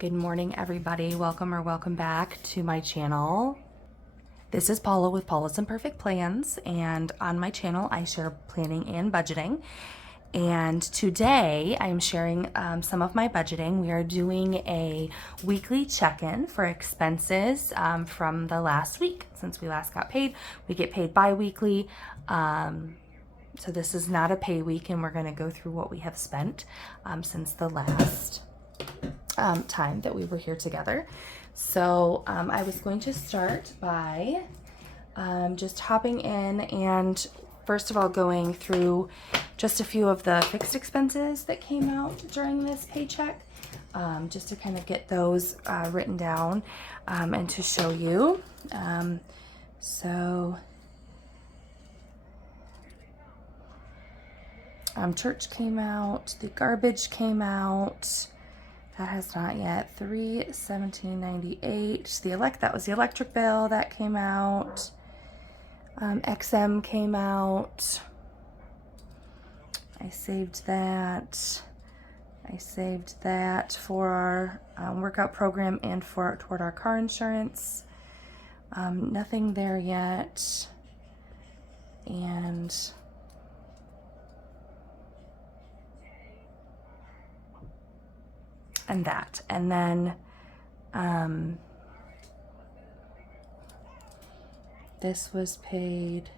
Good morning, everybody. Welcome back to my channel. This is Paula with Paula's Imperfect Plans, and on my channel I share planning and budgeting. And today I'm sharing some of my budgeting. We are doing a weekly check-in for expenses from the last week. Since we last got paid, we get paid bi-weekly. So this is not a pay week, and we're going to go through what we have spent since the last time that we were here together. So I was going to start by just hopping in and first of all going through just a few of the fixed expenses that came out during this paycheck, just to kind of get those written down and to show you. Church came out, the garbage came out. That has not yet. $317.98. That was the electric bill that came out. XM came out. I saved that. For our workout program and toward our car insurance. Nothing there yet. And that, and then this was paid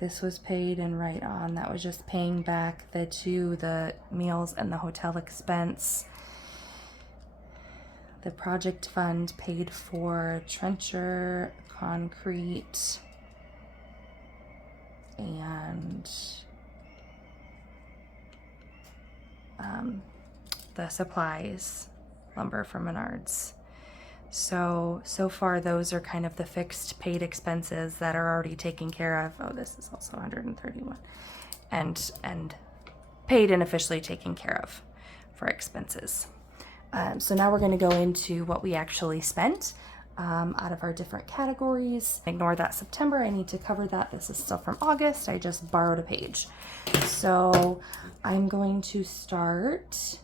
and right on. That was just paying back the meals and the hotel expense. The project fund paid for trencher, concrete, and the supplies, lumber from Menards. So far those are kind of the fixed paid expenses that are already taken care of. Oh, this is also 131 and paid and officially taken care of for expenses. So now we're going to go into what we actually spent out of our different categories. Ignore that September, I need to cover that. This is still from August. I just borrowed a page. So I'm going to start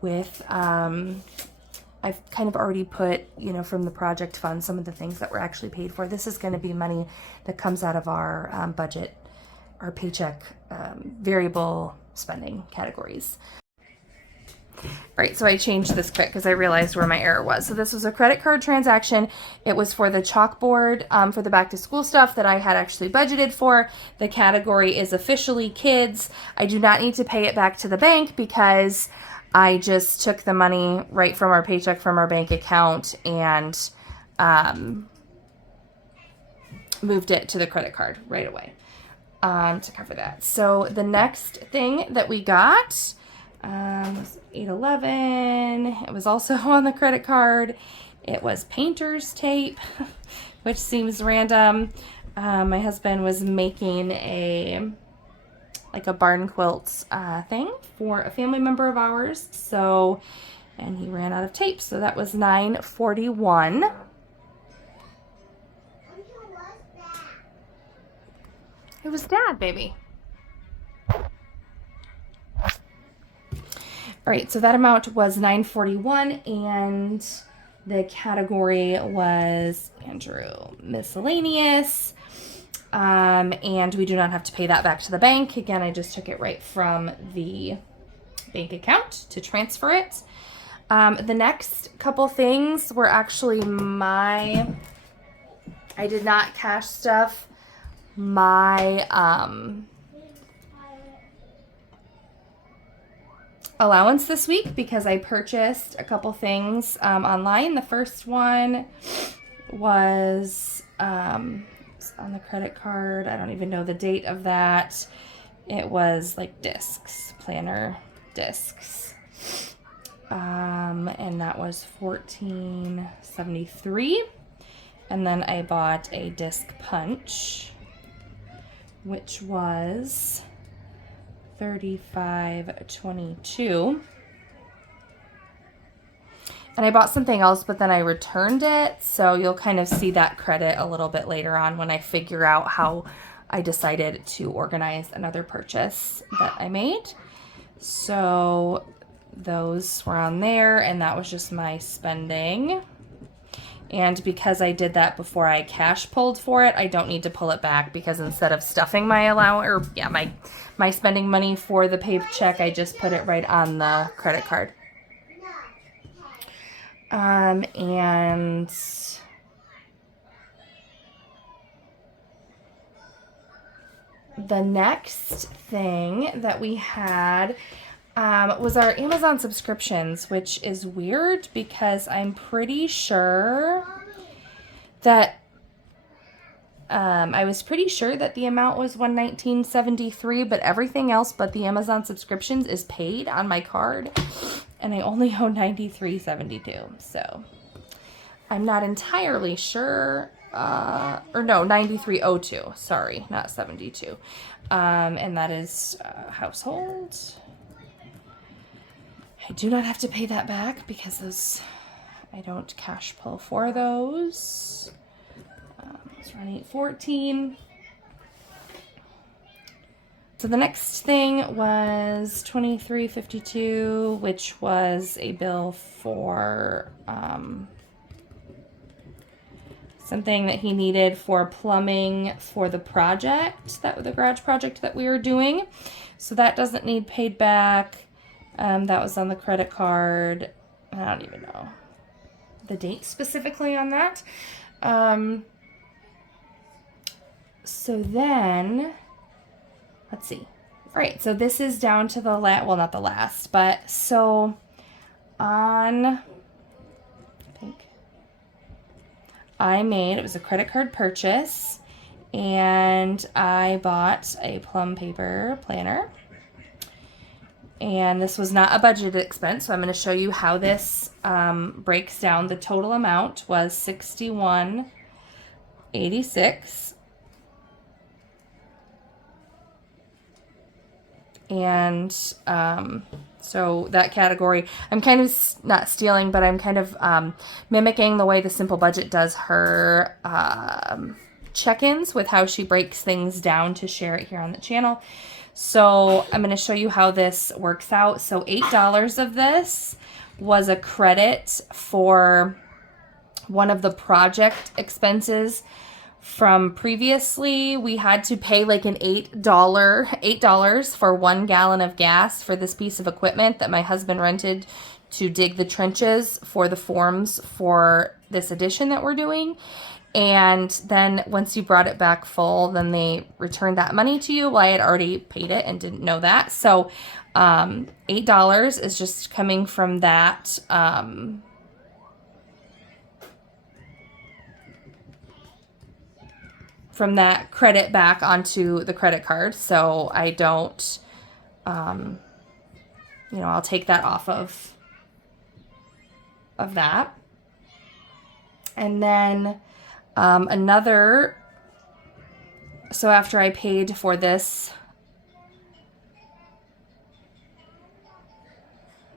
with, I've kind of already put, from the project fund, some of the things that were actually paid for. This is going to be money that comes out of our budget, our paycheck variable spending categories. All right, so I changed this quick because I realized where my error was. So this was a credit card transaction. It was for the chalkboard for the back to school stuff that I had actually budgeted for. The category is officially kids. I do not need to pay it back to the bank because I just took the money right from our paycheck from our bank account and moved it to the credit card right away to cover that. So the next thing that we got was $811. It was also on the credit card. It was painter's tape, which seems random. My husband was making a barn quilt thing for a family member of ours. And he ran out of tape. So that was $941. It was Dad, baby. All right, so that amount was $941, and the category was Andrew miscellaneous. And we do not have to pay that back to the bank. Again, I just took it right from the bank account to transfer it. The next couple things were actually I did not cash stuff my allowance this week because I purchased a couple things online. The first one was on the credit card. I don't even know the date of that. It was like discs, planner discs. And that was $14.73. And then I bought a disc punch, which was $35.22. And I bought something else, but then I returned it. So you'll kind of see that credit a little bit later on when I figure out how I decided to organize another purchase that I made. So those were on there, and that was just my spending. And because I did that before I cash pulled for it, I don't need to pull it back, because instead of stuffing my my spending money for the paycheck, I just put it right on the credit card. And the next thing that we had was our Amazon subscriptions, which is weird because I'm pretty sure that I was pretty sure that the amount was $119.73, but everything else but the Amazon subscriptions is paid on my card, and I only owe $93.72. So I'm not entirely sure. Or no, $93.02. Sorry, not 72. And that is household. I do not have to pay that back because those, I don't cash pull for those. Let's run 814. So the next thing was $23.52, which was a bill for something that he needed for plumbing for the project, the garage project that we were doing. So that doesn't need paid back. That was on the credit card. I don't even know the date specifically on that. So then, let's see. All right, so this is down to the last, well, not the last, but so on, I think, it was a credit card purchase, and I bought a plum paper planner. And this was not a budgeted expense, so I'm going to show you how this breaks down. The total amount was $61.86. And so that category, I'm kind of not stealing, but I'm kind of mimicking the way the Simple Budget does her check-ins with how she breaks things down to share it here on the channel. So I'm going to show you how this works out. So $8 of this was a credit for one of the project expenses from previously. We had to pay like an $8 for 1 gallon of gas for this piece of equipment that my husband rented to dig the trenches for the forms for this addition that we're doing. And then once you brought it back full, then they returned that money to you. Well, I had already paid it and didn't know that. So $8 is just coming from that credit back onto the credit card. So I don't, I'll take that off of that. And then so after I paid for this,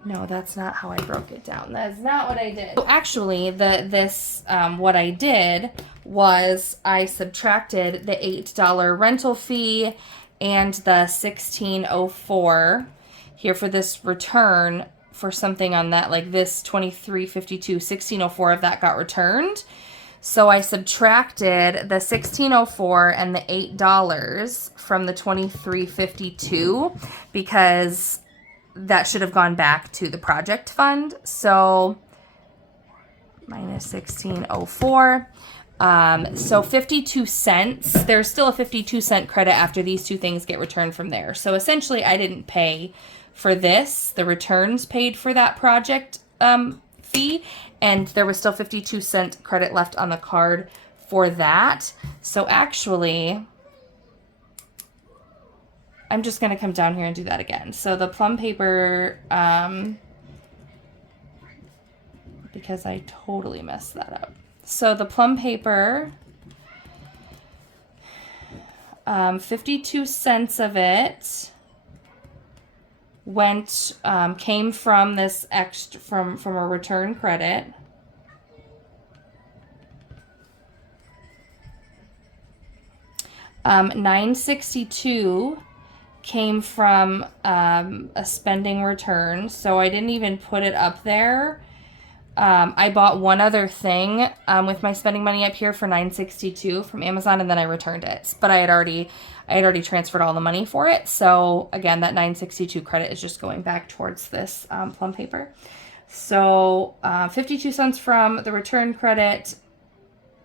no, that's not how I broke it down. That's not what I did. So actually, what I did was I subtracted the $8 rental fee and the $16.04 here for this return for something on that, like this $23.52, $16.04 of that got returned. So I subtracted the $16.04 and the $8 from the $23.52 because that should have gone back to the project fund. So minus $16.04. So 52 cents. There's still a 52-cent credit after these two things get returned from there. So essentially I didn't pay for this. The returns paid for that project fee, and there was still 52-cent credit left on the card for that. So actually, I'm just going to come down here and do that again. So the plum paper, because I totally messed that up. So the plum paper, 52 cents of it came from this extra, from a return credit. $9.62 came from a spending return, so I didn't even put it up there. I bought one other thing with my spending money up here for $9.62 from Amazon, and then I returned it. But I had already transferred all the money for it. So again, that $9.62 credit is just going back towards this plum paper. So 52 cents from the return credit,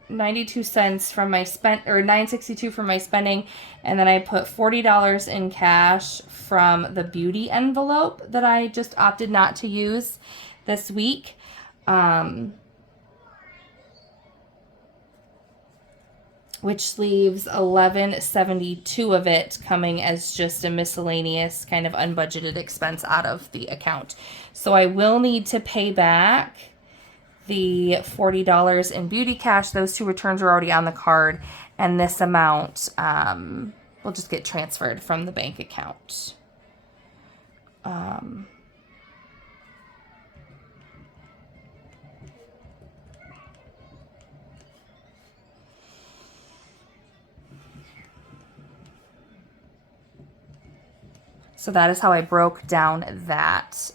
92 cents from my $9.62 from my spending, and then I put $40 in cash from the beauty envelope that I just opted not to use this week. Which leaves $11.72 of it coming as just a miscellaneous kind of unbudgeted expense out of the account. So I will need to pay back the $40 in beauty cash. Those two returns are already on the card, and this amount will just get transferred from the bank account. So that is how I broke down that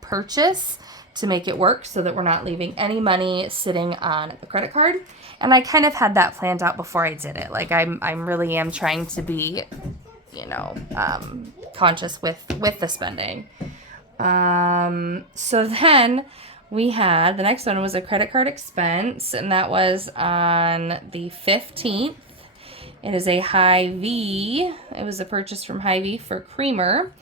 purchase to make it work so that we're not leaving any money sitting on the credit card. And I kind of had that planned out before I did it. Like I'm really am trying to be, conscious with the spending. So then we had, the next one was a credit card expense, and that was on the 15th. It is a Hy-Vee. It was a purchase from Hy-Vee for creamer.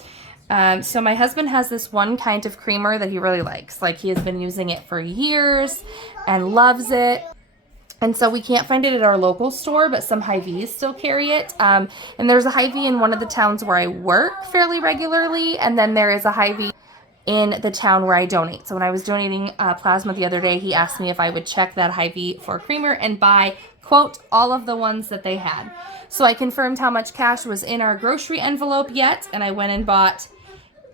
So my husband has this one kind of creamer that he really likes. Like, he has been using it for years and loves it. And so we can't find it at our local store, but some Hy-Vees still carry it. And there's a Hy-Vee in one of the towns where I work fairly regularly. And then there is a Hy-Vee in the town where I donate. So when I was donating plasma the other day, he asked me if I would check that Hy-Vee for creamer and buy, quote, all of the ones that they had. So I confirmed how much cash was in our grocery envelope yet, and I went and bought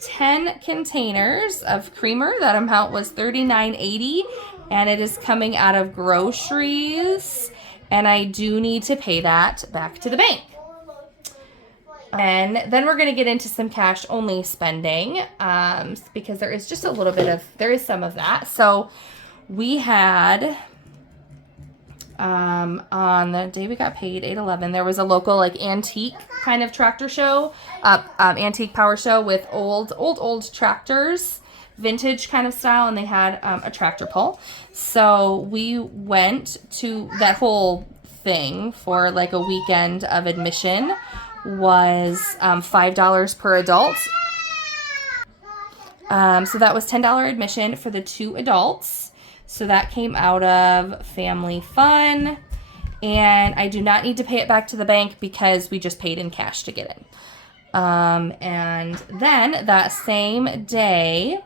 10 containers of creamer. That amount was $39.80, and it is coming out of groceries, and I do need to pay that back to the bank. And then we're going to get into some cash only spending, because there is just a little bit of, there is some of that. So we had, on the day we got paid, 8/11, there was a local like antique kind of tractor show, antique power show with old tractors, vintage kind of style, and they had a tractor pull. So we went to that whole thing for like a weekend of admission. Was $5 per adult. So that was $10 admission for the 2 adults. So that came out of family fun. And I do not need to pay it back to the bank because we just paid in cash to get it. And then that same day,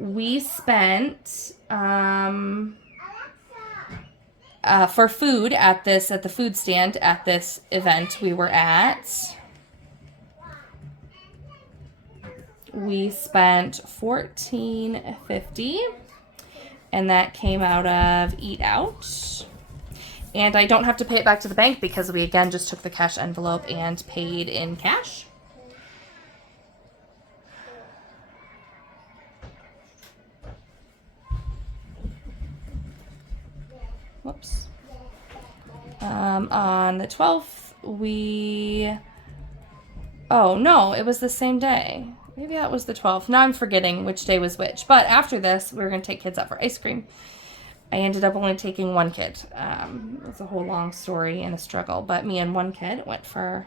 we spent for food at the food stand at this event we were at. We spent $14.50, and that came out of Eat Out. And I don't have to pay it back to the bank because we again just took the cash envelope and paid in cash. Whoops. On the 12th, oh no, it was the same day. Maybe that was the 12th. Now I'm forgetting which day was which. But after this, we were going to take kids out for ice cream. I ended up only taking one kid. It's a whole long story and a struggle. But me and one kid went for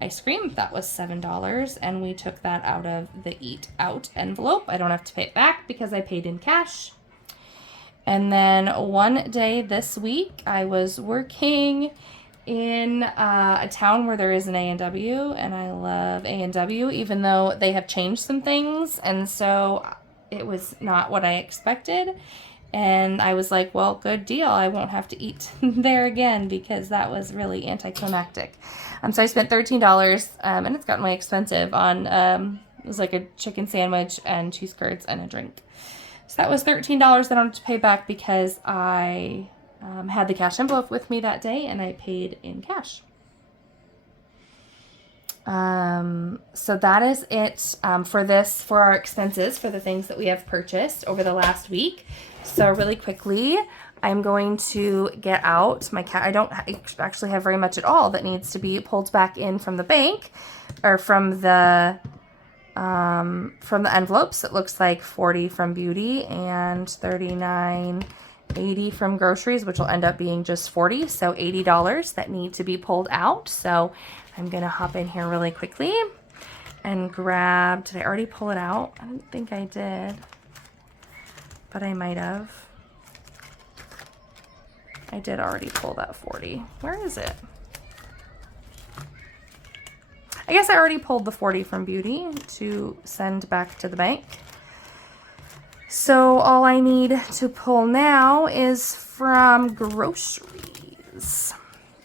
ice cream. That was $7, and we took that out of the Eat Out envelope. I don't have to pay it back because I paid in cash. And then one day this week, I was working in a town where there is an A&W, and I love A&W, even though they have changed some things, and so it was not what I expected. And I was like, well, good deal. I won't have to eat there again because that was really anticlimactic. So I spent $13, and it's gotten way expensive on, it was like a chicken sandwich and cheese curds and a drink. So that was $13 that I don't have to pay back because I had the cash envelope with me that day and I paid in cash. So that is it for our expenses, for the things that we have purchased over the last week. So really quickly, I'm going to get out my I don't actually have very much at all that needs to be pulled back in from the bank or from the envelopes. It looks like 40 from beauty and 39.80 from groceries, which will end up being just 40, so $80 that need to be pulled out. So I'm gonna hop in here really quickly and grab, did I already pull it out? I don't think I did, but I might have. I did already pull that 40. Where is it? I guess I already pulled the 40 from beauty to send back to the bank. So all I need to pull now is from groceries.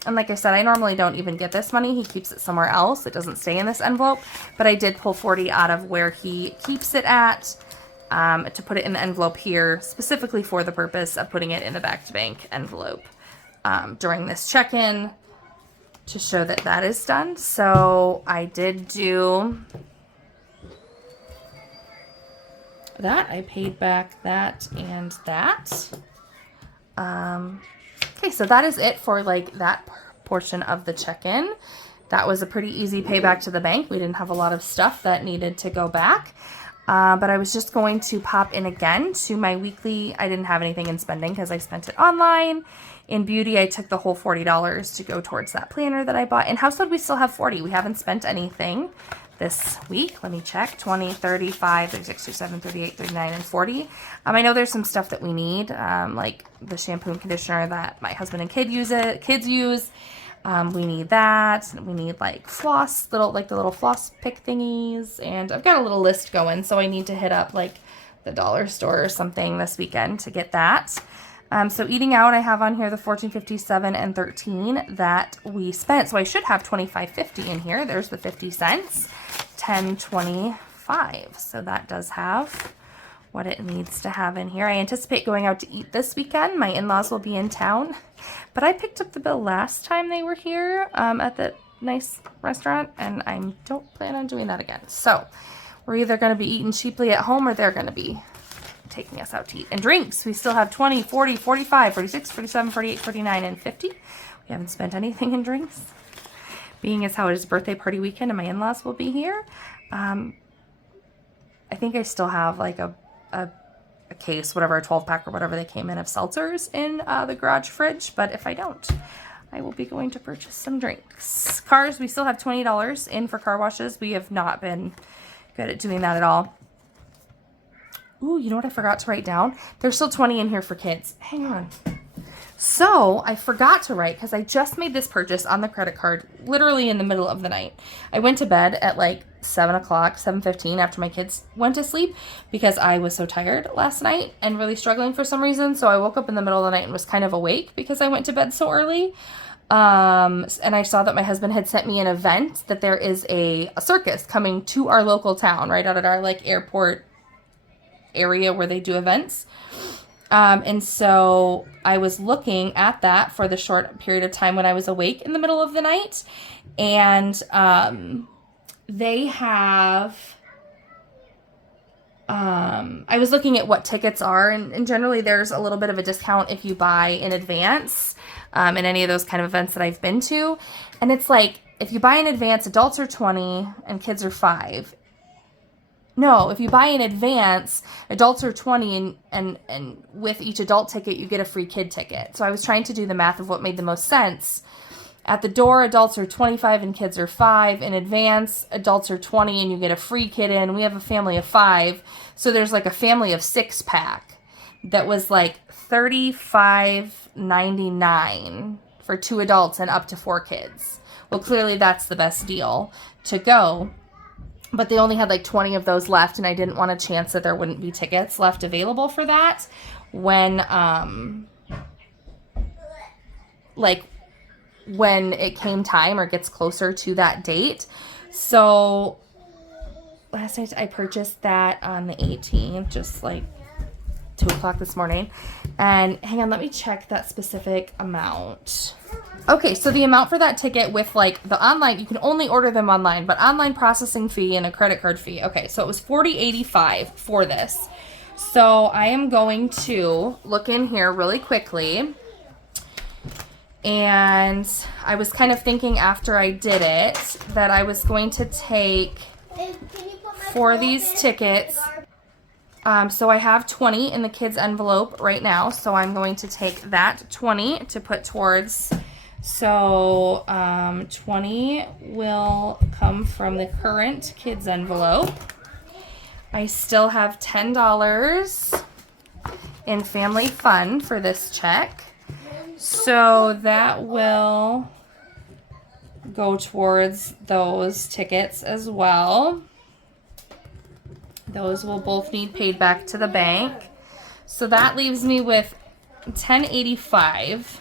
And like I said, I normally don't even get this money. He keeps it somewhere else. It doesn't stay in this envelope, but I did pull 40 out of where he keeps it at to put it in the envelope here, specifically for the purpose of putting it in the back to bank envelope during this check-in to show that that is done. So I did do that. I paid back that and that. Okay, so that is it for like that portion of the check-in. That was a pretty easy payback to the bank. We didn't have a lot of stuff that needed to go back. But I was just going to pop in again to my weekly. I didn't have anything in spending because I spent it online. In beauty, I took the whole $40 to go towards that planner that I bought. In household, we still have 40. We haven't spent anything this week. Let me check. 20, 35, 36, 37, 38, 39, and 40. I know there's some stuff that we need, like the shampoo and conditioner that my husband and kids use. We need that. We need like floss, the little floss pick thingies. And I've got a little list going, so I need to hit up like the dollar store or something this weekend to get that. So eating out, I have on here the $14.57 and $13 that we spent. So I should have $25.50 in here. There's the 50 cents, $10.25. So that does have what it needs to have in here. I anticipate going out to eat this weekend. My in-laws will be in town, but I picked up the bill last time they were here at the nice restaurant, and I don't plan on doing that again. So we're either going to be eating cheaply at home or they're going to be taking us out to eat. And drinks, we still have 20, 40, 45, 46, 47, 48, 49, and 50. We haven't spent anything in drinks. Being as how it is birthday party weekend and my in-laws will be here. I think I still have like a case, whatever, a 12-pack or whatever they came in of seltzers in the garage fridge. But if I don't, I will be going to purchase some drinks. Cars, we still have $20 in for car washes. We have not been good at doing that at all. Ooh, you know what I forgot to write down? There's still 20 in here for kids. Hang on. So I forgot to write because I just made this purchase on the credit card literally in the middle of the night. I went to bed at like 7 o'clock, 7:15 after my kids went to sleep because I was so tired last night and really struggling for some reason. So I woke up in the middle of the night and was kind of awake because I went to bed so early. And I saw that my husband had sent me an event that there is a circus coming to our local town right out at our like airport area where they do events. And so I was looking at that for the short period of time when I was awake in the middle of the night. And they have, I was looking at what tickets are, and generally there's a little bit of a discount if you buy in advance in any of those kind of events that I've been to. And it's like, if you buy in advance, adults are 20 and kids are 5. No, if you buy in advance, adults are 20 and with each adult ticket, you get a free kid ticket. So I was trying to do the math of what made the most sense. At the door, adults are 25 and kids are 5. In advance, adults are 20 and you get a free kid in. We have a family of 5. So there's like a family of 6 pack that was like $35.99 for 2 adults and up to 4 kids. Well, clearly that's the best deal to go. But they only had like 20 of those left, and I didn't want to chance that there wouldn't be tickets left available for that when it came time or gets closer to that date. So last night I purchased that on the 18th, just like 2 o'clock this morning. And hang on, let me check that specific amount. Okay, so the amount for that ticket with like the online, you can only order them online, but online processing fee and a credit card fee. Okay, so it was $40.85 for this. So I am going to look in here really quickly. And I was kind of thinking after I did it that I was going to take for these tickets. So I have 20 in the kids envelope right now. So I'm going to take that 20 to put towards. So 20 will come from the current kids envelope. I still have $10 in family fun for this check. So that will go towards those tickets as well. Those will both need paid back to the bank. So that leaves me with $10.85.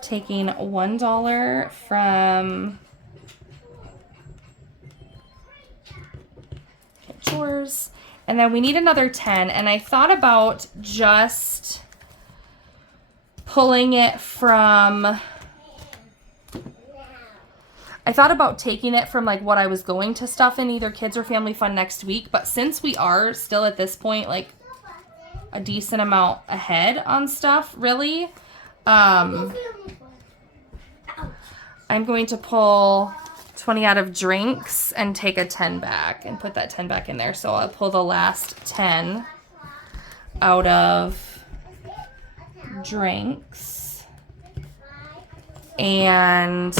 Taking $1 from chores. And then we need another 10, and I thought about just pulling it from, I thought about taking it from like what I was going to stuff in either kids or family fun next week, but since we are still at this point like a decent amount ahead on stuff, really, I'm going to pull 20 out of drinks and take a 10 back and put that 10 back in there. So I'll pull the last 10 out of drinks. And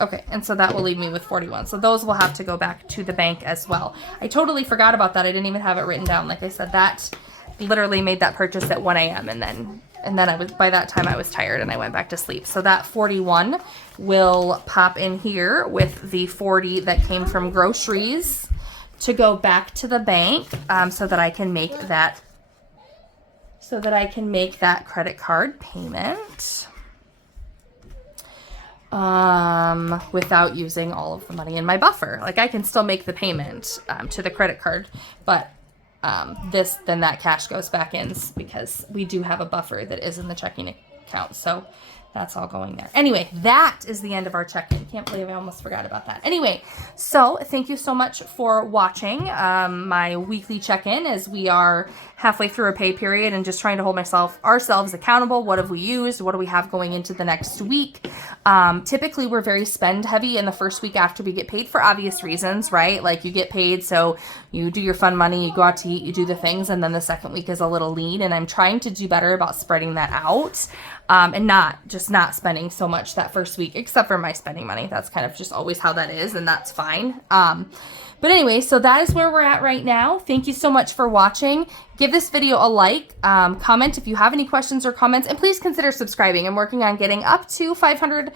okay, and so that will leave me with 41. So those will have to go back to the bank as well. I totally forgot about that. I didn't even have it written down. Like I said, that literally made that purchase at 1 a.m. and then I was, by that time I was tired and I went back to sleep. So that 41 will pop in here with the 40 that came from groceries to go back to the bank, so that I can make that credit card payment without using all of the money in my buffer. Like I can still make the payment to the credit card, but then that cash goes back in because we do have a buffer that is in the checking account. So that's all going there. Anyway, that is the end of our check-in. Can't believe I almost forgot about that. Anyway, so thank you so much for watching my weekly check-in as we are halfway through a pay period and just trying to hold ourselves accountable. What have we used? What do we have going into the next week? Typically, we're very spend heavy in the first week after we get paid for obvious reasons, right? Like you get paid, so you do your fun money, you go out to eat, you do the things, and then the second week is a little lean. And I'm trying to do better about spreading that out. And not spending so much that first week, except for my spending money. That's kind of just always how that is, and that's fine. But anyway, so that is where we're at right now. Thank you so much for watching. Give this video a like, comment if you have any questions or comments, and please consider subscribing. I'm working on getting up to 500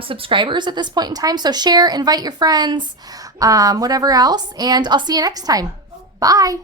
subscribers at this point in time. So share, invite your friends, whatever else, and I'll see you next time. Bye.